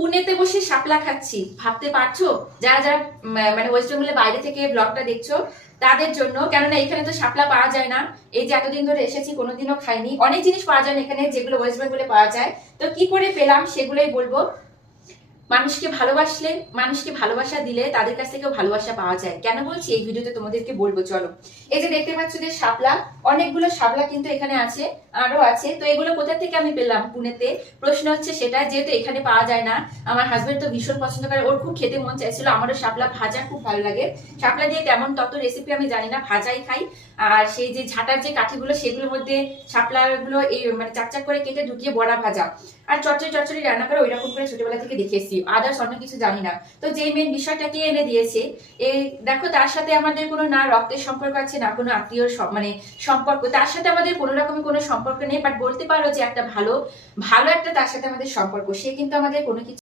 পুনেতে বসে শাপলা খাচ্ছি, ভাবতে পারছো? যারা যারা মানে ওয়েস্ট বেঙ্গলের বাইরে থেকে ব্লগটা দেখছো তাদের জন্য, কেননা এখানে তো শাপলা পাওয়া যায় না। এই যে এতদিন ধরে এসেছি কোনোদিনও খাইনি। অনেক জিনিস পাওয়া যায় না এখানে যেগুলো ওয়েস্ট বেঙ্গলে পাওয়া যায়, তো কি করে পেলাম সেগুলোই বলবো। মানুষকে ভালোবাসলে, মানুষকে ভালোবাসা দিলে তাদের কাছ থেকেও ভালোবাসা পাওয়া যায়। কেন বলছি এই ভিডিওতে তোমাদেরকে বলবো, চলো। এই যে দেখতে পাচ্ছ যে শাপলা, অনেকগুলো শাপলা কিন্তু এখানে আছে, আরো আছে। তো এগুলো কোথা থেকে আমি পেলাম পুনেতে, প্রশ্ন হচ্ছে সেটা। যেহেতু এখানে পাওয়া যায় না, আমার হাজবেন্ড তো ভীষণ পছন্দ করে, ওর খুব খেতে মন চাইছিল। আমারও শাপলা ভাজা খুব ভালো লাগে। শাপলা দিয়ে তেমন তত রেসিপি আমি জানি না, ভাজাই খাই। আর সেই যে ঝাঁটার যে কাঠিগুলো সেগুলোর মধ্যে শাপলাগুলো এই মানে চাকচাক করে কেটে ঢুকিয়ে বড়া ভাজা আর চচ্চড়ি চচ্চড়ি রান্না করে ওইরকম করে ছোটবেলা থেকে দেখে এসেছি। আদার্স অন্য কিছু জানি না। তো যেই মেন বিষয়টাকে এনে দিয়েছে, এই দেখো, তার সাথে আমাদের কোনো না রক্তের সম্পর্ক আছে, না কোনো আত্মীয় মানে সম্পর্ক, তার সাথে আমাদের কোনো রকমের কোনো সম্পর্ক নেই। বাট বলতে পারো যে একটা ভালো ভালো একটা তার সাথে আমাদের সম্পর্ক। সে কিন্তু আমাদের কোনো কিছু